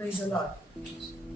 Praise the Lord.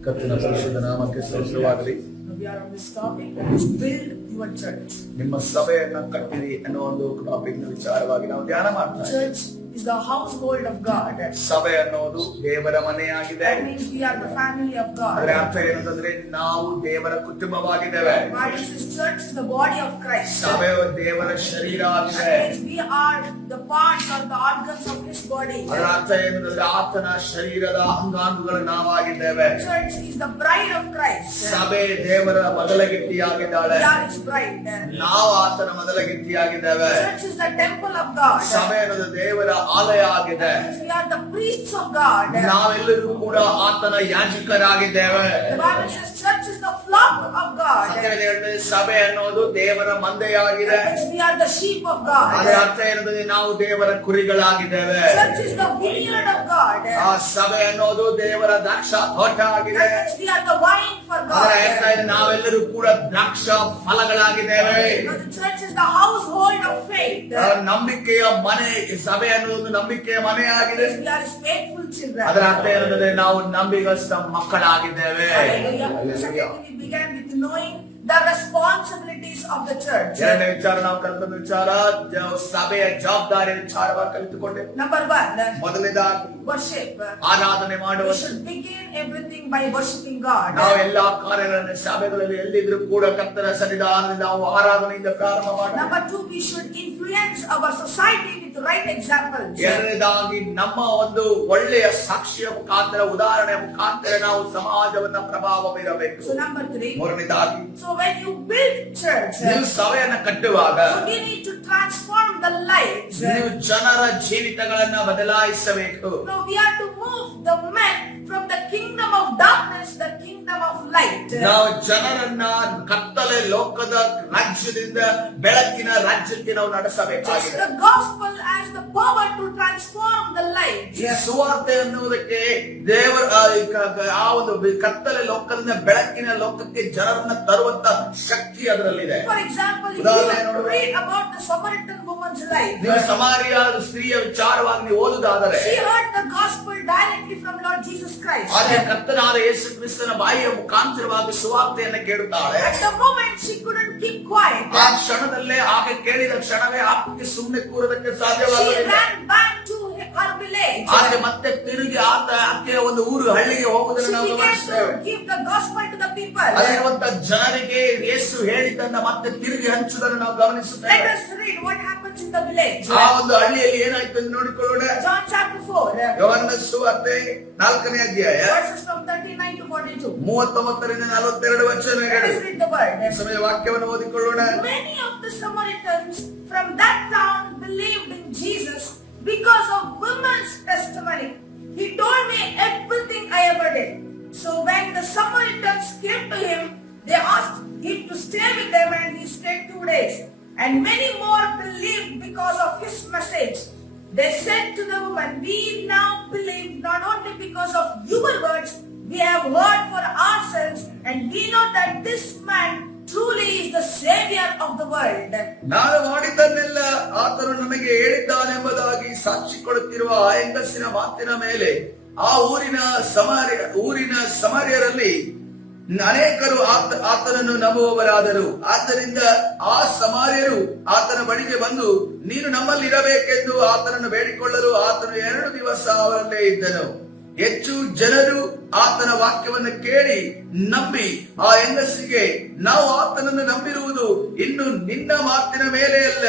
ಕರ್ತನ ಪರಿಶುದ್ಧ ನಾಮಕ್ಕೆ ಸ್ತೋತ್ರವಾಗಲಿ. We are on this topic, build your church. ನಿಮ್ಮ ಸಭೆಯನ್ನ ಕಟ್ಟಿರಿ ಅನ್ನೋ ಒಂದು ಟಾಪಿಕ್ ನ ವಿಚಾರವಾಗಿ ನಾವು ಧ್ಯಾನ ಮಾಡ್ತಾ ಇದ್ದೀವಿ. Church is the household of God. ಸಭೆ ಅನ್ನೋದು ದೇವರ ಮನೆಯಾಗಿದೆ. That means we are the family of God. ಅದರ ಅರ್ಥ ಏನಂತಂದ್ರೆ ನಾವು ದೇವರ ಕುಟುಂಬವಾಗಿದ್ದೇವೆ. Why is this church is the body of Christ? ಸಭೆಯು ದೇವರ ಶರೀರ ಆಗಿದೆ. That means we are the parts or the organs of His body. ಅದರ ಅರ್ಥ ಏನಂತಂದ್ರೆ ಆತನ ಶರೀರದ ಅಂಗಾಂಗಗಳು ನಾವಾಗಿದ್ದೇವೆ. Church is the bride of Christ. ಸಭೆ ದೇವರ ಮೊದಲಗಿತ್ತಿಯಾಗಿದ್ದಾಳೆ. We are His bride. ನಾವು ಆತನ ಮೊದಲಗಿತ್ತಿಯಾಗಿದ್ದೇವೆ. Church is the temple of God. ಸಭೆ ಅನ್ನೋದು ದೇವರ ಆಲಯ ಆಗಿದೆ. We are the priests of God. ನಾವೆಲ್ಲರೂ ಕೂಡ ಆತನ ಯಾಜಕರಾಗಿದ್ದೇವೆ. The Bible says church is the flock of God. ಸಭೆ ಅನ್ನೋದು ದೇವರ ಮಂದೆಯಾಗಿದೆ. We are the sheep of God. ಅದರ ಅರ್ಥ ಏನಂದ್ರೆ ನಾವು ದೇವರ ಕುರಿಗಳಾಗಿದ್ದೇವೆ. Church is the vineyard of God. ಆ ಸಭೆ ಅನ್ನೋದು ದೇವರ ದ್ರಾಕ್ಷ ತೋಟ ಆಗಿದೆ. We are the wine for ಅದರ God. ಅರ್ಥ ಇದೆ ನಾವೆಲ್ಲರೂ ಕೂಡ ದ್ರಾಕ್ಷ ಫಲಗಳಾಗಿದ್ದೇವೆ. The church is the household of faith. ನಂಬಿಕೆಯ ಮನೆ ಸಭೆ ಅನ್ನೋದು ನಂಬಿಕೆಯ ಮನೆ ಆಗಿದೆ. We are His faithful children. ಅದರ ಅರ್ಥ ಏನಂದ್ರೆ ನಾವು ನಂಬಿಗಸ್ತ ಮಕ್ಕಳಾಗಿದ್ದೇವೆ. Secondly, we began with knowing the responsibilities of the church. ಎರಡನೇ ವಿಚಾರ ನಾವು ಕಲಿತ ವಿಚಾರ ಸಭೆಯ ಜವಾಬ್ದಾರಿ ವಿಚಾರವಾಗಿ ಕಲಿತುಕೊಂಡೆ. Number 1, ಮೊದಲನೇದಾಗಿ worship. ಆರಾಧನೆ ಮಾಡುವ. We should begin everything by worshiping God. ನಾವು ಎಲ್ಲಾ ಕಾರ್ಯಗಳನ್ನು ಸಭೆಗಳಲ್ಲಿ ಎಲ್ಲಿದ್ರು ಕೂಡ ಕರ್ತನ ಸನ್ನಿಧಾನದಿಂದ ನಾವು ಆರಾಧನೆಯಿಂದ ಪ್ರಾರಂಭ ಮಾಡೋಣ. Number 2, we should influence our society with the right examples. ಎರಡನೇದಾಗಿ ನಮ್ಮ ಒಂದು ಒಳ್ಳೆಯ ಸಾಕ್ಷಿಯ ಮುಖಾಂತರ ಉದಾಹರಣೆಯ ಮುಖಾಂತರ ನಾವು ಸಮಾಜವನ್ನ ಪ್ರಭಾವ ಬೀರಬೇಕು. So number 3, ಮೂರನೇದಾಗಿ so when you build church, ನೀವು ಸಭೆಯನ್ನ ಕಟ್ಟುವಾಗ you need to transform the lives. ನೀವು ಜನರ ಜೀವಿತಗಳನ್ನ ಬದಲಾಯಿಸಬೇಕು. No, we are to move the men from the kingdom of darkness, the kingdom of light. ನಾವು ಜನರನ್ನ ಕತ್ತಲೆ ಲೋಕದ ರಾಜ್ಯದಿಂದ ಬೆಳಕಿನ ರಾಜ್ಯಕ್ಕೆ ನಾವು Just ನಡೆಸಬೇಕಾಗಿದೆ. the gospel has the power to transform the lives. ಈ ಸುವಾರ್ತೆ ಅನ್ನುವುದಕ್ಕೆ ದೇವರ ಆ ಒಂದು ಕತ್ತಲೆ ಲೋಕದಿಂದ ಬೆಳಕಿನ ಲೋಕಕ್ಕೆ ಜನರನ್ನ ತರುವಂತ ಶಕ್ತಿ ಅದರಲ್ಲಿದೆ. For example, if ಉದಾಹರಣೆ you ನೋಡುವ. read about the Samaritan woman's life, ನೀವು ಸಮಾರಿಯ ಸ್ತ್ರೀಯ ವಿಚಾರವಾಗಿ ನೀವು ಓದುವುದಾದರೆ she heard the gospel directly from Lord Jesus Christ. ಆಕೆ ಕರ್ತನಾದ ಯೇಸು ಕ್ರಿಸ್ತನ ಬಾಯಿಯ ಮುಖಾಂತರವಾಗಿ ಸುವಾರ್ತೆಯನ್ನು ಕೇಳುತ್ತಾಳೆ. At the moment she couldn't keep quiet. ಆ ಕ್ಷಣದಲ್ಲೇ ಆಕೆ ಕೇಳಿದ ಕ್ಷಣವೇ ಆಕೆಗೆ ಸುಮ್ಮನೆ ಕೂರೋದಕ್ಕೆ She ಸಾಧ್ಯವಾಗಲಿಲ್ಲ. ran back to her village. ಆಕೆ ಮತ್ತೆ ತಿರುಗಿ ಆಕೆಯ ಒಂದು ಊರು ಹಳ್ಳಿಗೆ ಹೋಗುವುದನ್ನು She ನಾವು began ಗಮನಿಸ್ತೇವೆ. to give the gospel to the people. ಅಲ್ಲಿರುವಂತ ಜನರಿಗೆ ಯೇಸು ಹೇಳಿದ್ದನ್ನ ಮತ್ತೆ ತಿರುಗಿ ಹಂಚುವುದನ್ನು ನಾವು Let ಗಮನಿಸುತ್ತೇವೆ. us read what happens in the village. ಆ ಒಂದು ಹಳ್ಳಿಯಲ್ಲಿ ಏನಾಯ್ತು ಎಂದು ನೋಡಿಕೊಳ್ಳೋಣ. John chapter 4, ಯೋಹಾನನ ಸುವಾರ್ತೆ 4ನೇ ಅಧ್ಯಾಯ verses from 39 to 42. 39ರಿಂದ 42 Let ವಚನಗಳು. us read the word. ಸಮಯ ವಾಕ್ಯವನ್ನು ಓದಿಕೊಳ್ಳೋಣ. Many of the Samaritans from that town believed in Jesus because of women's testimony. He told me everything I ever did. So when the Samaritans came to him, they asked him to stay with them, and he stayed 2 days. And many more believed because of his message. They said to the woman, "We now believe not only because of your words, we have heard for ourselves, and we know that this man truly is the savior of the world." ನಾನು ಮಾಡಿದ್ದನ್ನೆಲ್ಲ ಆತನು ನನಗೆ ಹೇಳಿದ್ದಾನೆಂಬುದಾಗಿ ಸಾಕ್ಷಿ ಕೊಡುತ್ತಿರುವ ಆ ಹೆಂಗಸಿನ ಮಾತಿನ ಮೇಲೆ ಆ ಊರಿನ ಸಮಾರ್ಯರಲ್ಲಿ ಅನೇಕರು ಆತನನ್ನು ನಂಬುವವರಾದರು. ಆದ್ದರಿಂದ ಆ ಸಮಾರ್ಯರು ಆತನ ಬಳಿಗೆ ಬಂದು ನೀನು ನಮ್ಮಲ್ಲಿ ಇರಬೇಕೆಂದು ಆತನನ್ನು ಬೇಡಿಕೊಳ್ಳಲು ಆತನು 2 ದಿವಸ ಅವರಲ್ಲೇ ಇದ್ದನು. ಹೆಚ್ಚು ಜನರು ಆತನ ವಾಕ್ಯವನ್ನು ಕೇಳಿ ನಂಬಿ ಆ ಹೆಂಗಸಿಗೆ, ನಾವು ಆತನನ್ನು ನಂಬಿರುವುದು ಇನ್ನು ನಿನ್ನ ಮಾತಿನ ಮೇಲೆ ಅಲ್ಲ,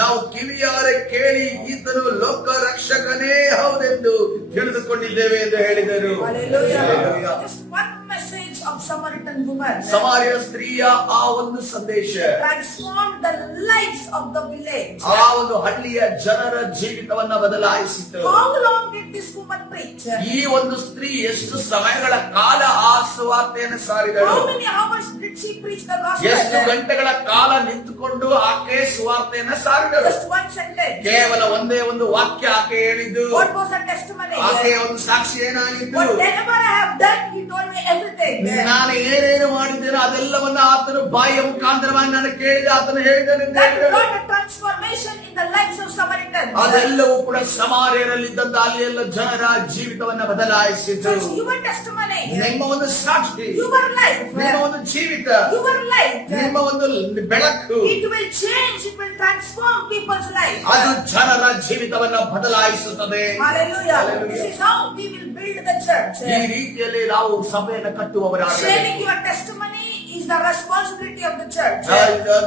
ನಾವು ಕಿವಿಯಾರೆ ಕೇಳಿ ಈತನು ಲೋಕ ರಕ್ಷಕನೇ ಹೌದೆಂದು ತಿಳಿದುಕೊಂಡಿದ್ದೇವೆ ಎಂದು ಹೇಳಿದರು. Hallelujah. Just one message of Samaritan woman ಸಮಾರ್ಯ ಸ್ತ್ರೀಯ ಆ ಒಂದು ಸಂದೇಶ transformed the lives of the village. ಆ ಒಂದು ಹಳ್ಳಿಯ ಜನರ ಜೀವಿತವನ್ನ ಬದಲಾಯಿಸಿತು. How long did this woman preach? ಈ ಒಂದು ಸ್ತ್ರೀ ಎಷ್ಟು ಸಮಯಗಳ ಕಾಲ ಆ ಸುವಾರ್ತೆಯನ್ನು ಸಾರಿದಳು? How many hours did she preach the ಎಷ್ಟು gospel? ಗಂಟೆಗಳ ಕಾಲ ನಿಂತುಕೊಂಡು ಆಕೆ ಸುವಾರ್ತೆಯನ್ನು ಸಾರಿದಳು? Just one sentence. ಕೇವಲ ಒಂದೇ ಒಂದು ವಾಕ್ಯ ಆಕೆ ಹೇಳಿದ್ದು. What was her testimony? ಆಕೆಯ ಒಂದು ಸಾಕ್ಷಿ ಏನಾಗಿತ್ತು? Whatever I have done, he told me everything. ನಾನು ಏನೇನು ಮಾಡಿದ್ದೇನೋ ಅದೆಲ್ಲವನ್ನ ಆತನು ಬಾಯಿಯ ಮುಖಾಂತರವಾಗಿ ನಾನು ಕೇಳಿದ ಆತನು ಹೇಳಿದನು. That brought a transformation in the lives of Samaritans. ಅದೆಲ್ಲವೂ ಕೂಡ ಸಮಾರ್ಯರಲ್ಲಿದ್ದಂತ ಅಲ್ಲಿ ಎಲ್ಲ ಜನರ ಜೀವಿತವನ್ನ ಬದಲಾಯಿಸಿತು. So it's your testimony, ನಿಮ್ಮ ಒಂದು ಸಾಕ್ಷಿ, your life, ನಿಮ್ಮ ಒಂದು ಜೀವಿತ, your life, ನಿಮ್ಮ ಒಂದು ಬೆಳಕು, it will change, it will transform people's life. ಅದು ಜನರ ಜೀವಿತವನ್ನ ಬದಲಾಯಿಸುತ್ತದೆ. Hallelujah. This is how we will build the church. ಈ ರೀತಿಯಲ್ಲಿ ನಾವು ಸಭೆಯನ್ನು ಕಟ್ಟುವವರಾಗಬೇಕು. Sharing your testimony is the responsibility of the church.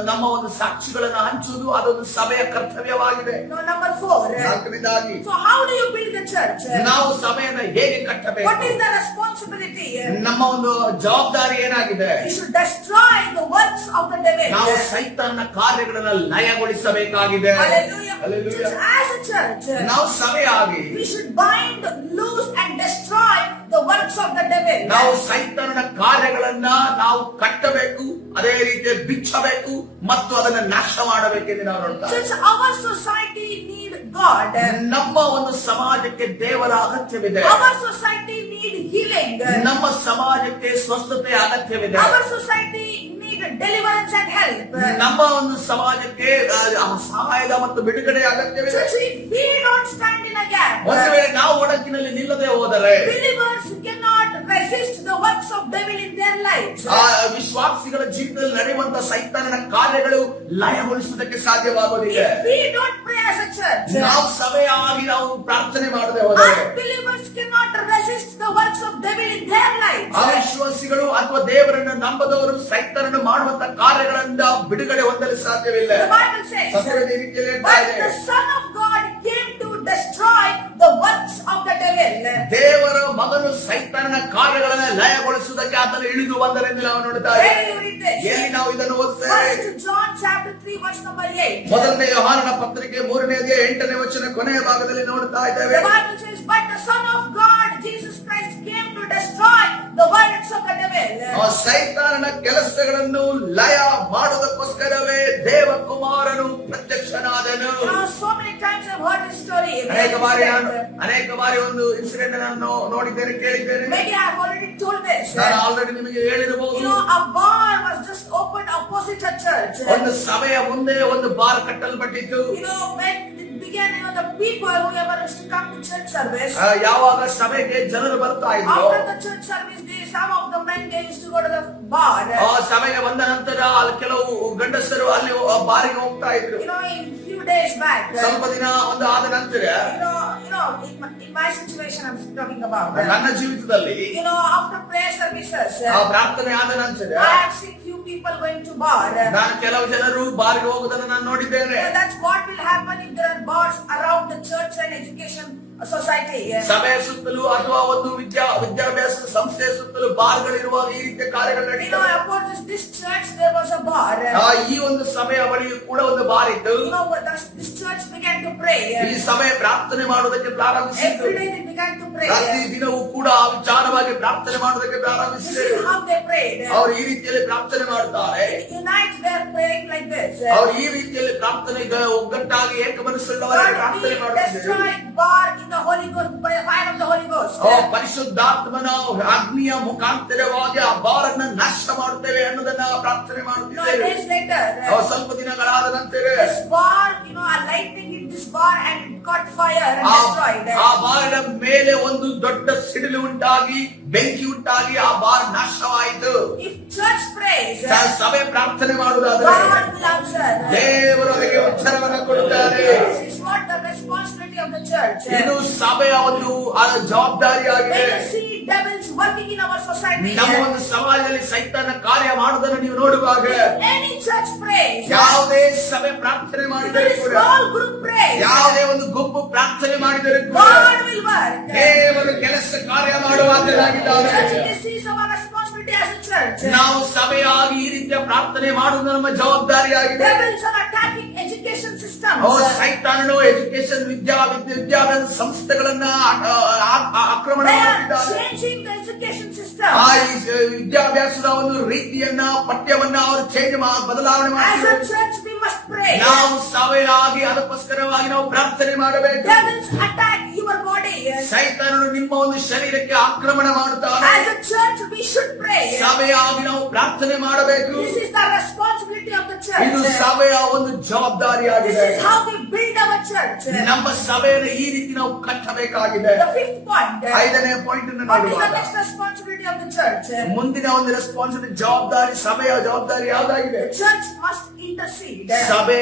ನಮ್ಮ ಒಂದು ಸಾಕ್ಷಿಗಳನ್ನು ಹಂಚುವುದು ಅದೊಂದು ಸಭೆಯ ಕರ್ತವ್ಯವಾಗಿದೆ. Number 4. ನಾಲ್ಕನೇದಾಗಿ, So how do you build the church? ನಾವು ಸಭೆಯನ್ನು ಹೇಗೆ ಕಟ್ಟಬೇಕು? What is the responsibility? ನಮ್ಮ ಒಂದು ಜವಾಬ್ದಾರಿ ಏನಾಗಿದೆ? We should destroy the works of the devil. ನಾವು ಸೈತಾನನ ಕಾರ್ಯಗಳನ್ನು ಲಯಗೊಳಿಸಬೇಕಾಗಿದೆ. Hallelujah. Hallelujah. So as a church, ನಾವು ಸಭೆಯಾಗಿ we should bind, loose and destroy the works of the devil. ನಾವು ಸೈತಾನನ ಕಾರ್ಯಗಳನ್ನ ನಾವು ಕಟ್ಟಬೇಕು, ಅದೇ ರೀತಿ ಬಿಚ್ಚಬೇಕು ಮತ್ತು ಅದನ್ನ ನಾಶ ಮಾಡಬೇಕೆಂದು ನಾವು ನೋಡ್ತಾ. Since our society need God, ನಮ್ಮ ಒಂದು ಸಮಾಜಕ್ಕೆ ದೇವರ ಅಗತ್ಯವಿದೆ. our society need healing, ನಮ್ಮ ಸಮಾಜಕ್ಕೆ ಸ್ವಸ್ಥತೆ ಅಗತ್ಯವಿದೆ. our society need deliverance and help. ನಮ್ಮ ಒಂದು ಸಮಾಜಕ್ಕೆ ಸಹಾಯದ ಮತ್ತು ಬಿಡುಗಡೆ ಅಗತ್ಯವಿದೆ. Since if we don't stand in a gap, ಒಂದು ವೇಳೆ ನಾವು ಒಡಕಿನಲ್ಲಿ ನಿಲ್ಲದೆ ಹೋದರೆ believers cannot resist the works of devil in their lives. ಆ ವಿಶ್ವಾಸಿಗಳ ಜೀವಿತದಲ್ಲಿ ನಡೆಯುವಂತ ಸೈತಾನನ ಕಾರ್ಯಗಳು ಲಯಗೊಳಿಸುವುದಕ್ಕೆ ಸಾಧ್ಯವಾಗುವುದಿಲ್ಲ. If we don't pray as a church, ನಾವು ಸಭೆಯಾಗಿ ನಾವು ಪ್ರಾರ್ಥನೆ ಮಾಡದೆ ಹೋದರೆ unbelievers cannot resist the works of devil in their lives. ಅವಿಶ್ವಾಸಿಗಳು ಅಥವಾ ದೇವರನ್ನು ನಂಬದವರು ಸೈತಾನನು ಮಾಡುವಂತ ಕಾರ್ಯಗಳಿಂದ ಬಿಡುಗಡೆ ಹೊಂದಲು ಸಾಧ್ಯವಿಲ್ಲ. The Bible says, ಸತ್ಯವೇದ ಈ ರೀತಿಯಲ್ಲಿ ಹೇಳ್ತಾ but ಇದೆ, the Son of God came to destroy the works of the devil. ದೇವರ ಮಗನು ಸೈತಾನನ ಕಾರ್ಯಗಳನ್ನು ಲಯಗೊಳಿಸುವುದಕ್ಕೆ ಆತನು ಇಳಿದು ಬಂದರೆಂದು ನಾವು ನೋಡುತ್ತಾ Where ಇದ್ದೇವೆ. do you read this? ಎಲ್ಲಿ ನಾವು ಇದನ್ನು ಓದುತ್ತೇವೆ? 1 John chapter 3 verse number 8. ಮೊದಲನೇ ಯೋಹಾನನ ಪತ್ರಿಕೆ 3ನೇ ಅಧ್ಯಾಯ 8ನೇ ವಚನ ಕೊನೆಯ ಭಾಗದಲ್ಲಿ ನೋಡುತ್ತಾ ಇದ್ದೇವೆ. The Bible says, but the Son of God, Jesus Christ, came to destroy the works of the devil. ಆ ಸೈತಾನನ ಕೆಲಸಗಳನ್ನು ಲಯ ಮಾಡುವುದಕ್ಕೋಸ್ಕರವೇ ದೇವಕುಮಾರನು ಪ್ರತ್ಯಕ್ಷನಾದನು. So many times I've heard this story. ಅನೇಕ ಬಾರಿ ಒಂದು ಇನ್ಸಿಡೆಂಟ್ ನಾನು ನೋಡಿದ್ದೇನೆ, ಕೇಳಿದ್ದೇನೆ. Maybe I've already told this. ನಾನು ಆಲ್ರೆಡಿ ನಿಮಗೆ ಹೇಳಿರಬಹುದು. A bar was just opened opposite a church. ಒಂದು ಸಭೆಯ ಮುಂದೆ ಒಂದು bar ಕಟ್ಟಲ್ಪಟ್ಟಿತ್ತು. When it began, the people whoever used to come to church service. ಯಾವಾಗ ಸಭೆಗೆ ಜನರು ಬರ್ತಾ ಇದ್ರು, After the church service, some of the men they used to go to the bar. ಆ ಸಭೆಗೆ ಬಂದ ನಂತರ ಅಲ್ಲಿ ಕೆಲವು ಗಂಡಸರು ಅಲ್ಲಿ ಬಾರಿಗೆ ಹೋಗ್ತಾ ಇದ್ರು. In few days back. ಸ್ವಲ್ಪ ದಿನ ಒಂದು ಆದ ನಂತರ, in my situation I'm talking about. ನನ್ನ ಜೀವಿತದಲ್ಲಿ After prayer services, ಆ ಪ್ರಾರ್ಥನೆ ಆದ ನಂತರ I have seen few people going to bar. ನಾನು ಕೆಲವು ಜನರು ಬಾರಿಗೆ ಹೋಗುವುದನ್ನು ನಾನು ನೋಡಿದ್ದೇನೆ. That's what will happen if there are bars around the church and education society. ಸಭೆಯ ಸುತ್ತಲೂ ಅಥವಾ ಒಂದು ವಿದ್ಯಾಭ್ಯಾಸ ಸಂಸ್ಥೆಯ ಸುತ್ತಲೂ ಬಾರ್ಗಳಿರುವಾಗ ಈ ರೀತಿಯ ಕಾರ್ಯಗಳು ನಡೆಯುತ್ತವೆ. Opposite this church there was a bar. ಈ ಒಂದು ಸಭೆಯ ಬಳಿಯೂ ಕೂಡ ಒಂದು ಬಾರ್ ಇತ್ತು. This church began to pray. ಈ ಸಭೆ ಪ್ರಾರ್ಥನೆ ಮಾಡುವುದಕ್ಕೆ ಪ್ರಾರಂಭಿಸಿತು. Every day they began to pray. ಪ್ರತಿ ದಿನವೂ ಕೂಡ ವಿಚಾರವಾಗಿ ಪ್ರಾರ್ಥನೆ ಮಾಡುವುದಕ್ಕೆ ಪ್ರಾರಂಭಿಸಿದರು. This is how they prayed. ಅವರು ಈ ರೀತಿಯಲ್ಲಿ ಪ್ರಾರ್ಥನೆ ಮಾಡುತ್ತಾರೆ. In night they are praying like this. ಅವರು ಈ ರೀತಿಯಲ್ಲಿ ಪ್ರಾರ್ಥನೆಗೆ ಒಗ್ಗಟ್ಟಾಗಿ ಏಕ ಮನಸ್ಸುಳ್ಳವರಾಗಿ ಪ್ರಾರ್ಥನೆ ಮಾಡುತ್ತಿದ್ದರು. Destroy bar in the Holy Ghost by the fire of the Holy Ghost. ಪರಿಶುದ್ಧಾತ್ಮನ ಅಗ್ನಿಯ ಮುಖಾಂತರವಾಗಿ ಆ ಬಾರನ್ನು ನಾಶ ಮಾಡುತ್ತೇವೆ ಅನ್ನೋದನ್ನ ಪ್ರಾರ್ಥನೆ ಮಾಡುತ್ತಿದ್ದರು. Days later, ಸ್ವಲ್ಪ ದಿನಗಳಾದ ನಂತರ this bar, a lightning hit this bar and it caught fire and destroyed. ಆ ಬಾರಿನ ಮೇಲೆ ಒಂದು ದೊಡ್ಡ ಸಿಡಿಲು ಉಂಟಾಗಿ ಬೆಂಕಿ ಉಂಟಾಗಿ ಆ ಬಾರ್ ನಾಶವಾಯಿತು. If church prays, ಸಭೆ ಪ್ರಾರ್ಥನೆ ಮಾಡುವುದಾದರೆ God will answer. ದೇವರು ಅದಕ್ಕೆ ಉತ್ತರವನ್ನು ಕೊಡುತ್ತಾರೆ. This is what the responsibility of the church. ಇದು ಸಭೆಯ ಒಂದು ಜವಾಬ್ದಾರಿಯಾಗಿದೆ. When you see devils working in our society, ನಮ್ಮ ಒಂದು ಸಮಾಜದಲ್ಲಿ ಸೈತಾನ ಕಾರ್ಯ ಮಾಡುವುದನ್ನು ನೀವು ನೋಡುವಾಗ, any church prays, ಯಾವುದೇ ಸಭೆ ಪ್ರಾರ್ಥನೆ ಮಾಡಿದರೆ ಕೂಡ, small group prays, ಯಾವುದೇ ಒಂದು ಗುಂಪು ಪ್ರಾರ್ಥನೆ ಮಾಡಿದರೆ ಕೂಡ God will work. ದೇವರು ಕೆಲಸ ಕಾರ್ಯ ಮಾಡುವಾಗಲಾಗಿದ್ದಾರೆ. This is our responsibility as a church. ನಾವು ಸಭೆಯಾಗಿ ಈ ರೀತಿಯ ಪ್ರಾರ್ಥನೆ ಮಾಡುವುದು ನಮ್ಮ ಜವಾಬ್ದಾರಿಯಾಗಿದೆ. Devils are attacking education systems. ಸೈತಾನನು ಎಜುಕೇಶನ್ ವಿದ್ಯಾಭ್ಯಾಸ ಸಂಸ್ಥೆಗಳನ್ನ ಆಕ್ರಮಣ They are ಮಾಡುತ್ತಿದ್ದಾರೆ. changing the education system. ಆ ವಿದ್ಯಾಭ್ಯಾಸದ ಒಂದು ರೀತಿಯನ್ನ ಪಠ್ಯವನ್ನ ಅವರು ಬದಲಾವಣೆ As ಮಾಡ್ತಾರೆ. a church we must pray. ನಾವು ಸಭೆಯಾಗಿ ಅದಕ್ಕೋಸ್ಕರವಾಗಿ ನಾವು ಪ್ರಾರ್ಥನೆ ಮಾಡಬೇಕು. Devils attack your your body. ಸೈತಾನನು ನಿಮ್ಮ ಒಂದು ಶರೀರಕ್ಕೆ ಆಕ್ರಮಣ ಮಾಡುತ್ತಾನೆ. As a church, we should pray. ಸಭೆಯಾಗಿ ನಾವು ಪ್ರಾರ್ಥನೆ ಮಾಡಬೇಕು. This is the responsibility of the church. ಇದು ಸಭೆಯ ಒಂದು ಜವಾಬ್ದಾರಿಯಾಗಿದೆ. This is how we build our church. ನಮ್ಮ ಸಭೆಯನ್ನು ಈ ರೀತಿ ನಾವು ಕಟ್ಟಬೇಕಾಗಿದೆ. The fifth point. ಐದನೇ ಪಾಯಿಂಟ್ ಅನ್ನು What is the ನೋಡುವಾಗ next responsibility of the church? ಮುಂದಿನ ಒಂದು ರೆಸ್ಪಾನ್ಸಿಬಿಲಿಟಿ ಜವಾಬ್ದಾರಿ ಸಭೆಯ ಜವಾಬ್ದಾರಿ ಯಾವ್ದಾಗಿದೆ? The church must intercede. ಸಭೆ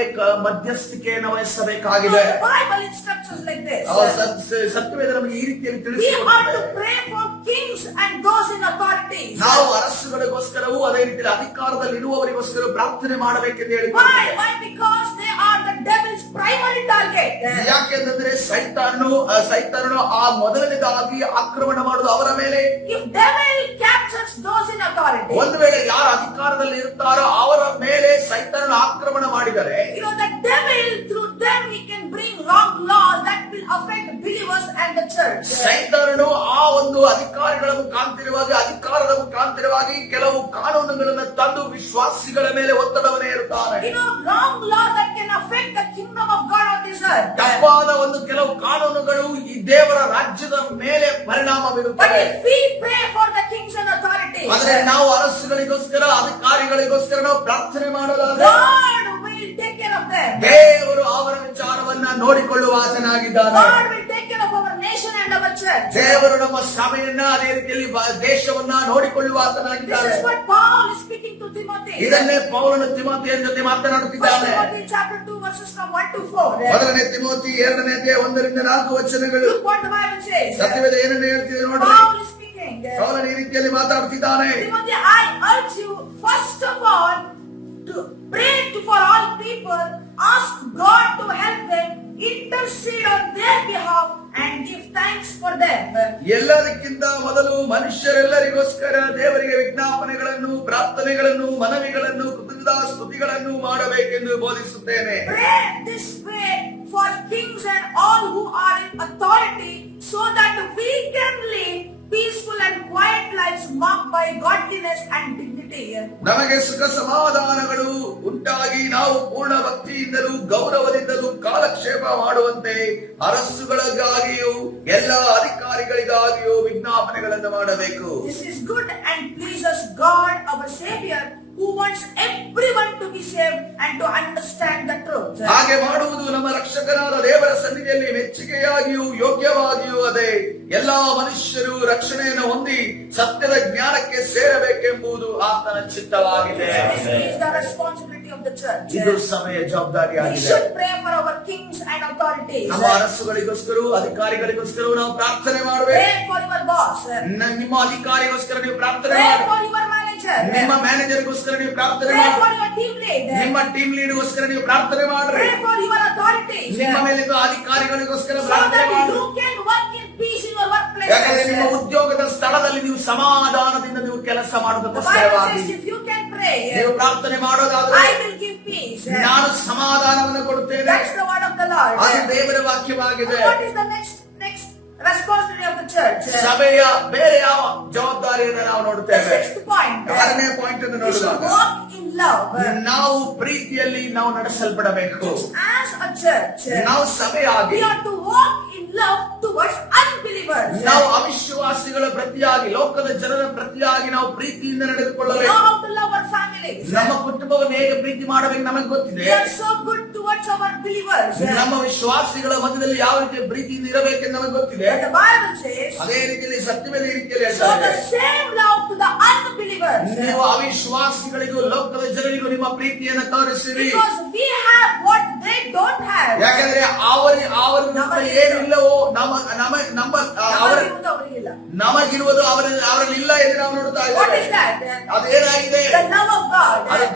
ಮಧ್ಯಸ್ಥಿಕೆಯನ್ನು ವಹಿಸಬೇಕಾಗಿದೆ. The Bible instructs us like this. ಸತ್ಯವೇದ ನಮಗೆ ಈ ರೀತಿಯಲ್ಲಿ We are to ತಿಳಿಸಿಕೊಡುತ್ತದೆ. pray for kings and those in authorities. ನಾವು ಅರಸುಗಳಿಗೋಸ್ಕರವೂ ಅದೇ ರೀತಿ ಅಧಿಕಾರದಲ್ಲಿರುವವರಿಗೋಸ್ಕರ ಪ್ರಾರ್ಥನೆ ಮಾಡಬೇಕೆಂದು ಹೇಳಿ. Why? Because they are the devil's primary target. ಯಾಕೆಂದ್ರೆ ಸೈತಾನನು ಆ ಮೊದಲನೇದಾಗಿ ಆಕ್ರಮಣ ಮಾಡುವುದು ಅವರ ಮೇಲೆ. If devil captures those in authority, ಒಂದು ವೇಳೆ ಯಾರು ಅಧಿಕಾರದಲ್ಲಿ ಇರುತ್ತಾರೋ ಅವರ ಮೇಲೆ ಸೈತಾನನು ಆಕ್ರಮಣ ಮಾಡಿದರೆ, the devil through them he can bring wrong laws that will affect believers and the church. ಸೈತಾನನು ಆ ಒಂದು ಅಧಿಕಾರಿಗಳ ಅಧಿಕಾರದ ಮುಖಾಂತರವಾಗಿ ಕೆಲವು ಕಾನೂನುಗಳನ್ನು ತಂದು ವಿಶ್ವಾಸಿಗಳ ಮೇಲೆ ಒತ್ತಡವನ್ನೇ ಇರುತ್ತಾನೆ. Wrong laws that can affect the kingdom of God on this earth. ತಪ್ಪಾದ ಒಂದು ಕೆಲವು ಕಾನೂನುಗಳು ಈ ದೇವರ ರಾಜ್ಯದ ಮೇಲೆ ಪರಿಣಾಮ But ಬೀರುತ್ತವೆ. if we pray for the kings and authorities, ಆದರೆ ನಾವು ಅರಸುಗಳಿಗೋಸ್ಕರ ಅಧಿಕಾರಿಗಳಿಗೋಸ್ಕರ ನಾವು ಪ್ರಾರ್ಥನೆ ಮಾಡಲಾದರೆ God will take care of them. ದೇವರು ಅವರ ವಿಚಾರವನ್ನ ನೋಡಿಕೊಳ್ಳುವ ಆತನಾಗಿದ್ದಾನೆ. God will take care of our nation and our church. ದೇವರು ನಮ್ಮ ಸಭೆಯನ್ನ ಅದೇ ರೀತಿಯಲ್ಲಿ ದೇಶವನ್ನ ನೋಡಿಕೊಳ್ಳುವ This ಆತನಾಗಿದ್ದಾನೆ. is what Paul is speaking to Timothy. ಇದನ್ನೇ ಪೌಲನು ತಿಮೋಥಿಯ ಜೊತೆ 1 ಮಾತನಾಡುತ್ತಿದ್ದಾನೆ. Timothy chapter 2 verses from 1 to 4. ಮೊದಲನೇ ತಿಮೋಥಿ 2ನೇ ಅಧ್ಯಾಯ 1-4 ವಚನಗಳು. Look what the Bible says. ಸತ್ಯವೇದ ಏನನ್ನು ಹೇಳ್ತಿದೆ ನೋಡ್ರಿ. Paul is speaking. ಪೌಲನು ಈ ರೀತಿಯಲ್ಲಿ ಮಾತಾಡ್ತಿದ್ದಾನೆ. Timothy, I urge you first of all to pray for all people, ask God to help them, intercede on their behalf and give thanks for them. ಎಲ್ಲದಕ್ಕಿಂತ ಮೊದಲು ಮನುಷ್ಯರೆಲ್ಲರಿಗೋಸ್ಕರ ದೇವರಿಗೆ ವಿಜ್ಞಾಪನೆಗಳನ್ನು, ಪ್ರಾರ್ಥನೆಗಳನ್ನು, ಮನವಿಗಳನ್ನು, ಸ್ತುತಿಗಳನ್ನು ಮಾಡಬೇಕೆಂದು ಬೋಧಿಸುತ್ತೇನೆ. Pray this way for kings and all who are in authority, so that we can live peaceful and quiet lives marked by godliness and dignity. ನಮಗೆ ಸುಖ ಸಮಾಧಾನಗಳು ಉಂಟಾಗಿ ನಾವು ಪೂರ್ಣ ಭಕ್ತಿಯಿಂದಲೂ ಗೌರವದಿಂದಲೂ ಕಾಲಕ್ಷೇಪ ಮಾಡುವಂತೆ ಅರಸುಗಳಿಗಾಗಿಯೂ ಎಲ್ಲ ಅಧಿಕಾರಿಗಳಿಗಾಗಿಯೂ ವಿಜ್ಞಾಪನೆಗಳನ್ನು ಮಾಡಬೇಕು. This is good and pleases God our Savior, who wants everyone to be saved and to understand the truth. ಹಾಗೆ ಮಾಡುವುದು ನಮ್ಮ ರಕ್ಷಕನಾದ ದೇವರ ಸನ್ನಿಧಿಯಲ್ಲಿ ಮೆಚ್ಚುಗೆಯಾಗಿಯೂ ಯೋಗ್ಯವಾಗಿಯೂ ಅದೇ. ಎಲ್ಲಾ ಮನುಷ್ಯರು ರಕ್ಷಣೆಯನ್ನು ಹೊಂದಿ ಸತ್ಯದ ಜ್ಞಾನಕ್ಕೆ ಸೇರಬೇಕೆಂಬುದು ಆತನ ಚಿತ್ತವಾಗಿದೆ. This is the responsibility of the church. ಇದು ಸಭೆಯ We ಜವಾಬ್ದಾರಿಯಾಗಿದೆ. should pray for our kings and authorities. ನಮ್ಮ ಅರಸುಗಳಿಗೋಸ್ಕರ ಅಧಿಕಾರಿಗಳಿಗೋಸ್ಕರ ನಾವು ಪ್ರಾರ್ಥನೆ ಮಾಡಬೇಕು. Pray for your boss. ನಿಮ್ಮ ಅಧಿಕಾರಿಗೋಸ್ಕರ ನೀವು ಪ್ರಾರ್ಥನೆ Pray ಮಾಡಿ. for your manager. ನಿಮ್ಮ ಮ್ಯಾನೇಜರ್ಗೋಸ್ಕರ ನೀವು ಪ್ರಾರ್ಥನೆ Pray ಮಾಡಿ. for your team lead. ನಿಮ್ಮ ಟೀಮ್ ಲೀಡ್ಗೋಸ್ಕರ ನೀವು ಪ್ರಾರ್ಥನೆ ಮಾಡ್ರಿ. Pray for your authorities. ನಿಮ್ಮ ಮೇಲಿರುವ ಅಧಿಕಾರಿಗಳಿಗೋಸ್ಕರ So ಪ್ರಾರ್ಥನೆ that ಮಾಡಿ. you can work in peace in your ಯಾಕಂದ್ರೆ ನಿಮ್ಮ workplace. ಉದ್ಯೋಗದ ಸ್ಥಳದಲ್ಲಿ ನೀವು ಸಮಾಧಾನದಿಂದ ನೀವು ಕೆಲಸ The Bible ಮಾಡೋದಕ್ಕೋಸ್ಕರವಾಗಿ says if you can pray, ನೀವು ಪ್ರಾರ್ಥನೆ ಮಾಡೋದಾದ್ರೆ I will give peace. ನಾನು ಸಮಾಧಾನವನ್ನು ಕೊಡುತ್ತೇನೆ. That's the word of the Lord. ಅದು ದೇವರ ವಾಕ್ಯವಾಗಿದೆ. What is the next responsibility of the church? ಸಭೆಯ ಬೇರೆ ಯಾವ ಜವಾಬ್ದಾರಿಯನ್ನು ನಾವು The ನೋಡುತ್ತೇವೆ. sixth point. 6ನೇ ಪಾಯಿಂಟ್ ಅನ್ನು We should ನೋಡುವಾಗ walk in love. ನಾವು ಪ್ರೀತಿಯಲ್ಲಿ ನಾವು ನಡೆಸಲ್ಪಡಬೇಕು. As a church, ನಾವು ಸಭೆಯಾಗಿ we are to walk in love towards unbelievers. ನಾವು ಅವಿಶ್ವಾಸಿಗಳ ಪ್ರತಿಯಾಗಿ, ಲೋಕದ ಜನರ ಪ್ರತಿಯಾಗಿ ನಾವು ಪ್ರೀತಿಯಿಂದ We ನಡೆದುಕೊಳ್ಳಬೇಕು. know how to love our families. ನಮ್ಮ ಕುಟುಂಬವನ್ನು ಹೇಗೆ ಪ್ರೀತಿ ಮಾಡಬೇಕು ನಮಗೆ ಗೊತ್ತಿದೆ. We are so good towards our believers. ನಮ್ಮ ವಿಶ್ವಾಸಿಗಳ ಮಧ್ಯದಲ್ಲಿ ಯಾವ ರೀತಿಯ ಪ್ರೀತಿಯಿಂದ ಇರಬೇಕೆಂದು ನಮಗೆ ಗೊತ್ತಿದೆ. But the Bible says, ಅದೇ ರೀತಿಯಲ್ಲಿ ಸತ್ಯವೇದ ಈ ರೀತಿಯಲ್ಲಿ show the ಹೇಳ್ತಾರೆ. same love to the unbelievers. ನೀವು ಅವಿಶ್ವಾಸಿಗಳಿಗೂ ಲೋಕದ ಜನರಿಗೂ ನಿಮ್ಮ ಪ್ರೀತಿಯನ್ನು ತೋರಿಸಿರಿ. Because we have what they don't have. ಯಾಕಂದ್ರೆ ಅವರ ಏನಿಲ್ಲವೋ ಅವರಿಗಿಲ್ಲ. ನಮಗಿರುವುದು ಅವರಲ್ಲಿ ಇಲ್ಲ ಎಂದು ನಾವು ನೋಡ್ತಾ What ಇದ್ದೇವೆ. is that? ಅದೇನಾಗಿದೆ? The love of God. ಅದು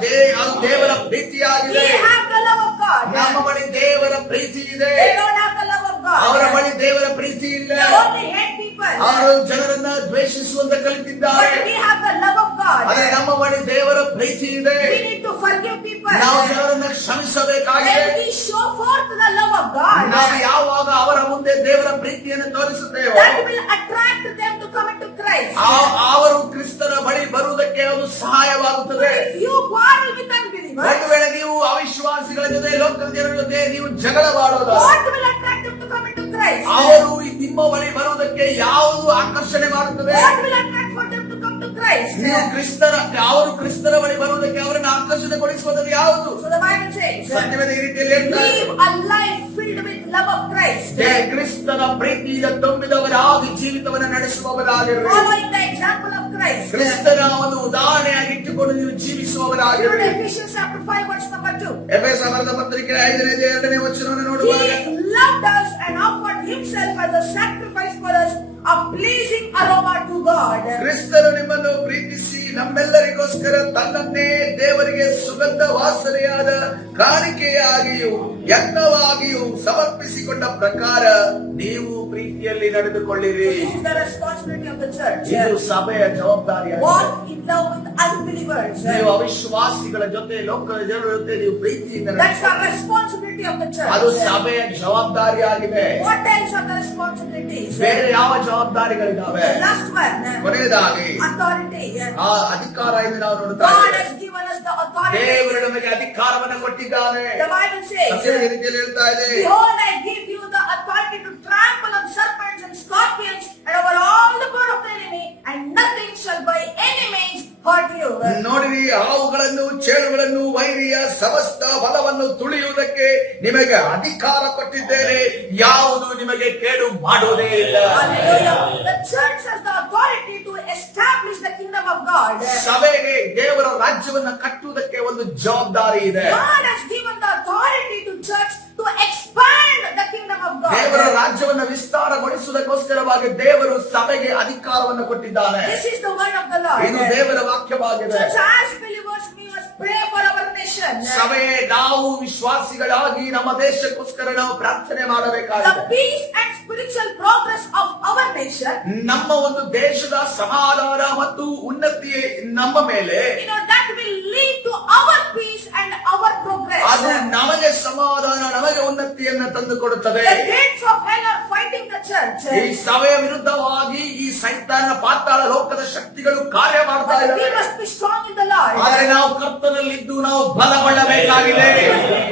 ದೇವರ ಪ್ರೀತಿಯಾಗಿದೆ. We have the love of God. ನಮ್ಮ ಬಳಿ ದೇವರ ಪ್ರೀತಿ ಇದೆ. They don't have the love of God. ಅವರ ಬಳಿ ದೇವರ ಪ್ರೀತಿ ಇಲ್ಲ. They only hate people. ಅವರು ಜನರನ್ನ ದ್ವೇಷಿಸುವಂತ ಕಲಿತಿದ್ದಾರೆ. But we have the love of God. ಆದರೆ ನಮ್ಮ ಬಳಿ ದೇವರ ಪ್ರೀತಿ ಇದೆ. We need to forgive people. ನಾವು ಜನರನ್ನ ಕ್ಷಮಿಸಬೇಕಾಗಿದೆ. When we show forth the love of God, ನಾವು ಯಾವಾಗ ಅವರ ಮುಂದೆ ದೇವರ ಪ್ರೀತಿಯನ್ನು ತೋರಿಸುತ್ತೇವೆ, that will attract them to come into Christ. ಅವರು ಕ್ರಿಸ್ತನ ಬಳಿ ಬರುವುದಕ್ಕೆ ಅದು ಸಹಾಯವಾಗುತ್ತದೆ. If you quarrel with unbelievers, ಒಂದು ವೇಳೆ ನೀವು ಅವಿಶ್ವಾಸಿಗಳ ಜೊತೆ, ಲೋಕದ ಜನರ ಜೊತೆ ನೀವು ಜಗಳವಾಡೋದಾದ್ರೆ, what will attract them to come into Christ? ಅವರು ನಿಮ್ಮ ನಿಮ್ಮ ಬಳಿ ಬರುವುದಕ್ಕೆ ಯಾವುದು ಆಕರ್ಷಣೆ ಮಾಡುತ್ತದೆ? What will attract for them to come to Christ? ಅವರು ಕ್ರಿಸ್ತರ ಬಳಿ ಬರುವುದಕ್ಕೆ ಅವರನ್ನು ಆಕರ್ಷಣೆಗೊಳಿಸುವುದು ಯಾವುದು? So the Bible says, ಸತ್ಯವೇದ ಈ ರೀತಿಯಲ್ಲಿ ಹೇಳ್ತಾರೆ, live a life filled with love of Christ. ಕ್ರಿಸ್ತನ ಪ್ರೀತಿಯಿಂದ ತುಂಬಿದವರಾಗಿ ಜೀವಿತವನ್ನು ನಡೆಸುವವರಾಗಿರಬೇಕು. Following the example of Christ. ಕ್ರಿಸ್ತನ ಒಂದು ಉದಾಹರಣೆಯಾಗಿ ಇಟ್ಟುಕೊಂಡು ನೀವು ಜೀವಿಸುವವರಾಗಿರಬೇಕು. Ephesians chapter 5 verse number 2. ಎಫೆಸ ಬರೆದ ಪತ್ರಿಕೆ 5ನೇ ವಚನವನ್ನು ನೋಡುವಾಗ, He loved us and offered himself as a sacrifice for us, a pleasing aroma to God. ಕ್ರಿಸ್ತನು ನಿಮ್ಮನ್ನು ಪ್ರೀತಿಸಿ ನಮ್ಮೆಲ್ಲರಿಗೋಸ್ಕರ ತನ್ನನ್ನೇ ದೇವರಿಗೆ ಸುಗಂಧ ವಾಸನೆಯಾದ ಕಾಣಿಕೆಯಾಗಿಯೂ ಯಜ್ಞವಾಗಿಯೂ ಸಮರ್ಪಿಸಿಕೊಂಡ ಪ್ರಕಾರ ನೀವು ಪ್ರೀತಿಯಲ್ಲಿ ನಡೆದುಕೊಳ್ಳಿರಿ. This is the responsibility of the church. ಇದು ಸಭೆಯ ಜವಾಬ್ದಾರಿಯಾಗಿದೆ. Walk in love with unbelievers. ನೀವು ಅವಿಶ್ವಾಸಿಗಳ ಜೊತೆ, ಲೋಕದ ಜನರ ಜೊತೆ ನೀವು ಪ್ರೀತಿಯಿಂದ That's the responsibility of the ಅದು church. ಸಭೆಯ ಜವಾಬ್ದಾರಿಯಾಗಿದೆ. What else are the responsibilities? ಬೇರೆ ಯಾವ ಜವಾಬ್ದಾರಿಗಳಿದ್ದಾವೆ? The last one, ಕೊನೆಯದಾಗಿ authority. ಆ ಅಧಿಕಾರ ಎಂದು ನಾವು ನೋಡುತ್ತಾ God ಇದ್ದೇವೆ. has given us the authority. ದೇವರು ನಮಗೆ ಅಧಿಕಾರವನ್ನು ಕೊಟ್ಟಿದ್ದಾನೆ. The Bible says, ಸತ್ಯವೇದ ಈ ರೀತಿಯಲ್ಲಿ ಹೇಳ್ತಾ ಇದೆ, behold, I give you the authority to trample on serpents and scorpions and over all the power of the enemy, and nothing shall by any means hurt you. ನೋಡಿರಿ, ಹಾವುಗಳನ್ನು, ಚೇಳುಗಳನ್ನು, ವೈರಿಯ ಸಮಸ್ತ ಬಲವನ್ನು ತುಳಿಯುವುದಕ್ಕೆ ನಿಮಗೆ ಅಧಿಕಾರ ಕೊಟ್ಟಿದ್ದೇನೆ, ಯಾವುದು ನಿಮಗೆ ಕೇಡು ಮಾಡುವುದೇ ಇಲ್ಲ. Hallelujah. The church has the authority to establish the kingdom of God. ಸಭೆಗೆ ದೇವರ ರಾಜ್ಯವನ್ನು ಕಟ್ಟುವುದಕ್ಕೆ ಒಂದು ಜವಾಬ್ದಾರಿ ಇದೆ. God has given the authority to church to expand the kingdom of ದೇವರ God. ರಾಜ್ಯವನ್ನು ವಿಸ್ತಾರಗೊಳಿಸುವುದಕ್ಕೋಸ್ಕರವಾಗಿ ದೇವರು ಸಭೆಗೆ ಅಧಿಕಾರವನ್ನು ಕೊಟ್ಟಿದ್ದಾನೆ. This is the word of the Lord. ಇದು ದೇವರ ವಾಕ್ಯವಾಗಿದೆ. Church, as believers, we must pray for our nation. ಸಭೆಯೇ ನಾವು ವಿಶ್ವಾಸಿಗಳಾಗಿ ನಮ್ಮ ದೇಶಕ್ಕೋಸ್ಕರ ನಾವು ಪ್ರಾರ್ಥನೆ The ಮಾಡಬೇಕಾಗಿದೆ. peace and spiritual progress of our nation, ನಮ್ಮ ಒಂದು ದೇಶದ ಸಮಾಧಾನ ಮತ್ತು ಉನ್ನತಿ ನಮ್ಮ ಮೇಲೆ, that will lead to our peace and our progress. ಅದು ನಮಗೆ ಸಮಾಧಾನ, ನಮಗೆ ಉನ್ನತಿಯನ್ನು ತಂದು ಕೊಡುತ್ತದೆ. The gates of hell are fighting the church. ಈ ಸಭೆಯ ವಿರುದ್ಧವಾಗಿ ಈ ಸೈತಾನ, ಪಾತಾಳ ಲೋಕದ ಶಕ್ತಿಗಳು ಕಾರ್ಯ ಮಾಡ್ತಾ But we ಇದ್ದಾವೆ. must be strong in the Lord. ಆದರೆ ನಾವು ಕರ್ತನಲ್ಲಿದ್ದು ನಾವು ಬಲಗೊಳ್ಳಬೇಕಾಗಿದೆ.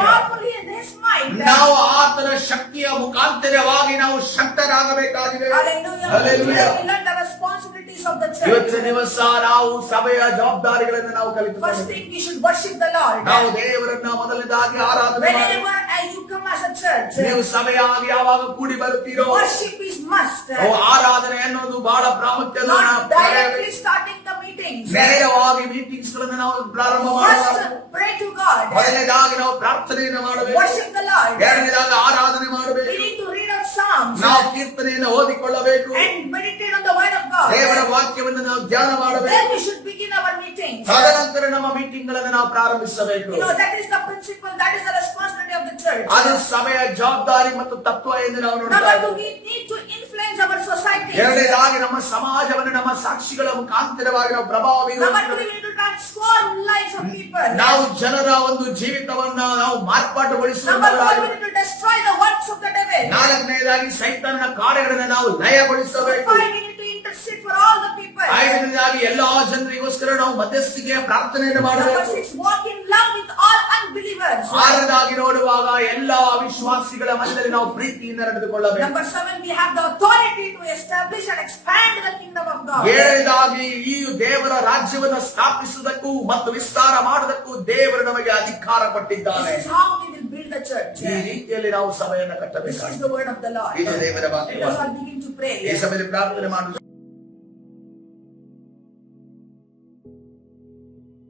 Powerfully in His mind. ನಾವು ಆತನ ಶಕ್ತಿಯ ಮುಖಾಂತರವಾಗಿ ನಾವು ಶಕ್ತರಾಗಬೇಕಾಗಿದೆ. Hallelujah. Hallelujah. We learn the responsibilities of the ಇವತ್ತಿನ church. ದಿವಸ ನಾವು ಸಭೆಯ ಜವಾಬ್ದಾರಿಗಳನ್ನು ನಾವು First ಕಲಿತುಕೊಳ್ಳಬೇಕು. thing, we should worship the Lord. ನಾವು ದೇವರನ್ನ ಮೊದಲನೇದಾಗಿ ಆರಾಧನೆ ಮಾಡಬೇಕು. Whenever you come as a church, ನೀವು ಸಭೆಯಾಗಿ ಯಾವಾಗ ಕೂಡಿ ಬರುತ್ತೀರೋ, worship is must. ಆರಾಧನೆ ಅನ್ನೋದು ಬಹಳ ಪ್ರಾಮುಖ್ಯತೆ. Not directly starting the meetings. ನೇರವಾಗಿ ಮೀಟಿಂಗ್ಸ್ ಗಳನ್ನು ನಾವು ಪ್ರಾರಂಭ ಮಾಡಬೇಕು. First, pray to God. ಮೊದಲನೇದಾಗಿ ನಾವು ಪ್ರಾರ್ಥನೆಯನ್ನು ಮಾಡಬೇಕು. Worship the Lord. ಎರಡನೇದಾಗಿ ಆರಾಧನೆ We ಮಾಡಬೇಕು. need to read our Psalms ನಾವು ಕೀರ್ತನೆಯನ್ನು ಓದಿಕೊಳ್ಳಬೇಕು. and meditate on the word of God. ದೇವರ ವಾಕ್ಯವನ್ನು ನಾವು ಧ್ಯಾನ ಮಾಡಬೇಕು. Then we should begin our meetings. ತದನಂತರ ನಮ್ಮ ಮೀಟಿಂಗ್ ಗಳನ್ನು ನಾವು ಪ್ರಾರಂಭಿಸಬೇಕು. That is the principle, that is the responsibility of the church. ಅದು ಸಭೆಯ ಜವಾಬ್ದಾರಿ ಮತ್ತು ತತ್ವ ಎಂದು ನಾವು ನೋಡ್ತಾ Number two, ಇದ್ದೇವೆ. we need to influence our society. ಎರಡನೇದಾಗಿ ನಮ್ಮ ಸಮಾಜವನ್ನು ನಮ್ಮ ಸಾಕ್ಷಿಗಳ ಮುಖಾಂತರವಾಗಿ ನಾವು ಪ್ರಭಾವ Number two, ಬೀರುತ್ತೇವೆ. we need to transform lives of people. ನಾವು ಜನರ ಒಂದು ಜೀವಿತವನ್ನ ನಾವು Number four, ಮಾರ್ಪಾಟುಗೊಳಿಸುವ. we need to destroy the works of the devil. ನಾಲ್ಕನೇದಾಗಿ ಸೈತಾನನ ಕಾರ್ಯಗಳನ್ನು ನಾವು ಲಯಗೊಳಿಸಬೇಕು. Five, we need to intercede for all the people. ಐದನೇದಾಗಿ ಎಲ್ಲಾ ಜನರಿಗೋಸ್ಕರ ನಾವು ಮಧ್ಯಸ್ಥಿಕೆಯ ಪ್ರಾರ್ಥನೆಯನ್ನು Number ಮಾಡಬೇಕು. six, walk in love with all unbelievers. ಆರನೇದಾಗಿ ನೋಡುವಾಗ ಎಲ್ಲಾ ಅವಿಶ್ವಾಸಿಗಳ ಮಧ್ಯದಲ್ಲಿ ನಾವು ಪ್ರೀತಿಯಿಂದ ನಡೆದುಕೊಳ್ಳಬೇಕು. Number seven, we have the authority to establish and expand the kingdom of God. ಏಳನೇದಾಗಿ ಈ ದೇವರ ರಾಜ್ಯವನ್ನು ಸ್ಥಾಪಿಸುವುದಕ್ಕೂ ಮತ್ತು ವಿಸ್ತಾರ ಮಾಡುವುದಕ್ಕೂ ದೇವರು ನಮಗೆ ಅಧಿಕಾರ ಕೊಟ್ಟಿದ್ದಾನೆ. This is how we will build the church. ಈ ರೀತಿಯಲ್ಲಿ ನಾವು ಸಭೆಯನ್ನು This ಕಟ್ಟಬೇಕು. is the word of the Lord. ಇದು ದೇವರ Let us ವಾಕ್ಯವಾಗಿದೆ. all begin to pray. ಈ ಸಭೆಯಲ್ಲಿ ಪ್ರಾರ್ಥನೆ ಮಾಡುವುದು.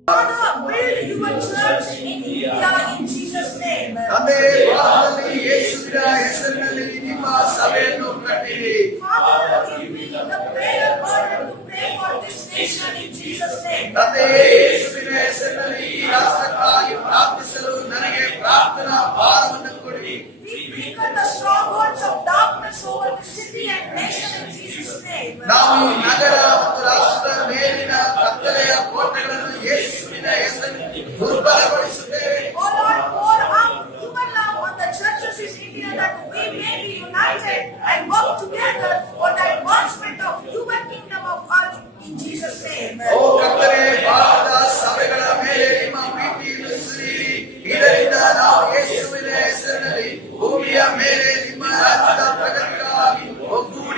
Father, build your church in India in Jesus' name. ತಂದೆ, ಭಾರತದಲ್ಲಿ ಯೇಸುವಿನ ಹೆಸರಿನಲ್ಲಿ ನಿಮ್ಮ ಸಭೆಯನ್ನು ಕಟ್ಟಿರಿ. Father, give me the prayer burden to pray for this nation in Jesus' name. ತಂದೆ, ಯೇಸುವಿನ ಹೆಸರಿನಲ್ಲಿ ಈ ರಾಷ್ಟ್ರಕ್ಕಾಗಿ ಪ್ರಾರ್ಥಿಸಲು ನನಗೆ ಪ್ರಾರ್ಥನಾ ಭಾರವನ್ನು ಕೊಡಿ. We break the strongholds of darkness over the city and nation in Jesus' name. ನಾವು ಈ ನಗರ ಮತ್ತು ರಾಷ್ಟ್ರದ ಮೇಲಿನ ಕತ್ತಲೆಯ ಕೋಟೆಗಳನ್ನು ಯೇಸುವಿನ ಹೆಸರಿನಲ್ಲಿ ದುರ್ಬಲಗೊಳಿಸುತ್ತೇವೆ. Oh Lord, pour out your love on the churches in India that we may be united and work together for the advancement of your kingdom of earth in Jesus' name. ಓ ಕರ್ತನೇ, ಭಾರತದ ಸಭೆಗಳ ಮೇಲೆ ನಿಮ್ಮ ಪ್ರೀತಿಯನ್ನು ಸುರಿಯಿರಿ. ಇದರಿಂದ ನಾವು ಯೇಸುವಿನ ಹೆಸರಿನಲ್ಲಿ ಭೂಮಿಯ ಮೇಲೆ ನಿಮ್ಮ ರಾಜ್ಯದ ಪ್ರಗತಿಗಾಗಿ ಒಗ್ಗೂಡಿ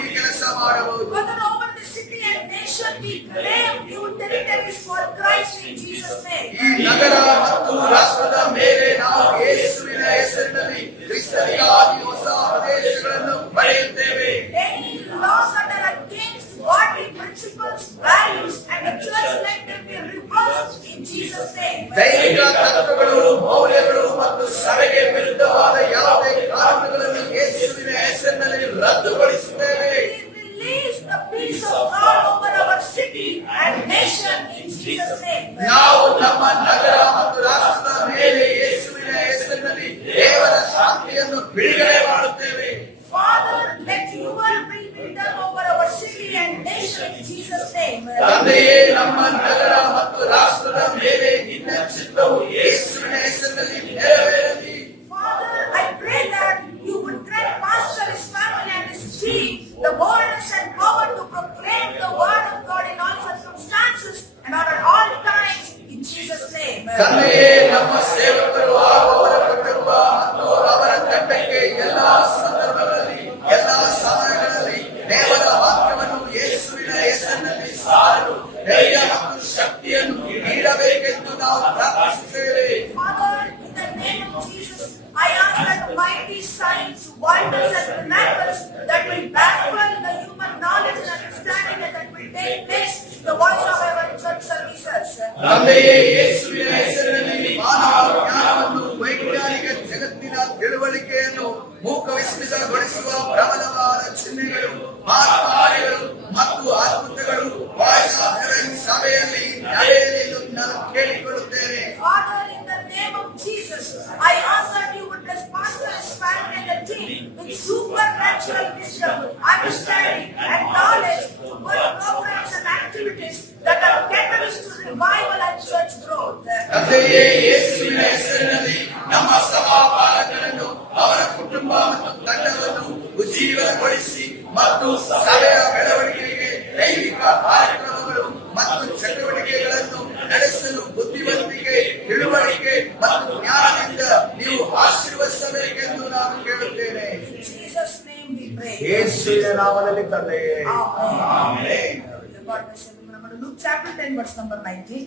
ಹೆಸರಿನಲ್ಲಿ ಕ್ರಿಸ್ತನಿಗಾಗಿ ಹೊಸ ಆದೇಶಗಳನ್ನು ಬರೆಯುತ್ತೇವೆ. Any laws that are against godly principles, values, and the church life will be reversed in Jesus' name. ದೈವಿಕ ತತ್ವಗಳು, ಮೌಲ್ಯಗಳು ಮತ್ತು ಸಭೆಗೆ ವಿರುದ್ಧವಾದ ಯಾವುದೇ ಕಾನೂನುಗಳನ್ನು ಯೇಸುವಿನ ಹೆಸರಿನಲ್ಲಿ ರದ್ದುಗೊಳಿಸುತ್ತೇವೆ. We release the peace of God over our city and nation in Jesus' name. ನಾವು ನಮ್ಮ ನಗರ ಮತ್ತು ರಾಷ್ಟ್ರದ ಮೇಲೆ ಯೇಸುವಿನ ಹೆಸರಿನಲ್ಲಿ ದೇವರ ಶಾಂತಿಯನ್ನು ಬಿಡುಗಡೆ ಮಾಡುತ್ತೇವೆ. Father, let your will be done over our city and nation in Jesus' name. ತಂದೆಯೇ, ನಮ್ಮ ನಗರ ಮತ್ತು ರಾಷ್ಟ್ರದ ಮೇಲೆ ನಿನ್ನ ಚಿತ್ತವು ಯೇಸುವಿನ ಹೆಸರಿನಲ್ಲಿ ನೆರವೇರಲಿ. Father, I pray that you would grant Pastor, his family, and his team the boldness and power to proclaim the word of God in all circumstances and at all times in Jesus' name. ತಂದೆಯೇ, ನಮ್ಮ ಸೇವಕರು ಹಾಗೂ ಅವರ ಕುಟುಂಬ ಮತ್ತು ಅವರ ತಂಡಕ್ಕೆ ಎಲ್ಲಾ ಸಂದರ್ಭಗಳಲ್ಲಿ ಎಲ್ಲಾ ಸಮಯಗಳಲ್ಲಿ ದೇವರ ವಾಕ್ಯವನ್ನು ಯೇಸುವಿನ ಹೆಸರಿನಲ್ಲಿ ಸಾರಲು ಧೈರ್ಯ ಮತ್ತು ಶಕ್ತಿಯನ್ನು ನೀಡಬೇಕೆಂದು ನಾವು ಪ್ರಾರ್ಥಿಸುತ್ತೇವೆ. Father, in the name of Jesus, I ask that mighty signs, wonders, and miracles that will baffle the human knowledge and understanding that will take place in the voice of our church services. ತಂದೆಯೇ, ಯೇಸುವಿನ ಹೆಸರಿನಲ್ಲಿ ಮಾನವ ಜ್ಞಾನವನ್ನು, ವೈಜ್ಞಾನಿಕ ಜಗತ್ತಿನ ತಿಳುವಳಿಕೆಯನ್ನು ಮೂಕವಿಸ್ಮಿತಗೊಳಿಸುವ ಪ್ರಬಲವಾದ ಚಿಹ್ನೆಗಳು, ಮಾರ್ಗಗಳು ಮತ್ತು ಅದ್ಭುತಗಳು ವಾಯ್ಸ್ ಆಫ್ ಹೆವೆನ್ ಸಭೆಯಲ್ಲಿ ನಡೆಯಲಿ ಎಂದು ನಾನು ಕೇಳಿಕೊಳ್ಳುತ್ತೇನೆ. Father, in the name of Jesus, I ask that you would bless Pastor, his family, and the team with supernatural wisdom, understanding, and knowledge to build programs and activities that are catalysts to revival and church growth. ತಂದೆಯೇ, ಯೇಸುವಿನ ಹೆಸರಿನಲ್ಲಿ ನಮ್ಮ ಸಭಾಪಾಲಕರನ್ನು, ಅವರ ಕುಟುಂಬ ಮತ್ತು ತಂಡವನ್ನು ಉಜ್ಜೀವನಗೊಳಿಸಿ ಮತ್ತು ಸಭೆಯ ಬೆಳವಣಿಗೆಗೆ ದೈವಿಕ ಕಾರ್ಯಕ್ರಮಗಳು ಮತ್ತು ಚಟುವಟಿಕೆಗಳನ್ನು ನಡೆಸಲು ಬುದ್ಧಿವಂತಿಕೆ, ತಿಳುವಳಿಕೆ ಮತ್ತು ಜ್ಞಾನದಿಂದ ನೀವು ಆಶೀರ್ವದಿಸಬೇಕೆಂದು ನಾನು ಕೇಳುತ್ತೇನೆ. In Jesus' name we pray. ಯೇಸುವಿನ ನಾಮದಲ್ಲಿ ತಂದೆಯೇ, Amen. Amen. God bless you. Luke chapter 10 verse number 19.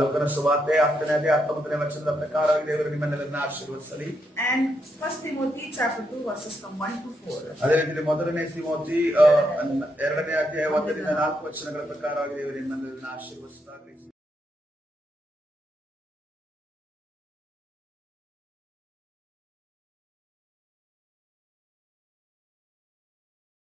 ಲೋಕನ ಸುವಾರ್ತೆ 10ನೇ 19ನೇ ವಚನದ ಪ್ರಕಾರವಾಗಿ ದೇವರು ನಿಮ್ಮನ್ನೆಲ್ಲರನ್ನ ಆಶೀರ್ವದಿಸಲಿ. And 1 Timothy chapter 2 verses from 1 to 4. ಅದೇ ರೀತಿ ಮೊದಲನೇ ತಿಮೋಥಿ 2ನೇ ಅಧ್ಯಾಯ 1ರಿಂದ 4 ವಚನಗಳ ಪ್ರಕಾರವಾಗಿ ದೇವರು ನಿಮ್ಮನ್ನೆಲ್ಲರನ್ನ ಆಶೀರ್ವದಿಸುತ್ತಾಗಲಿ.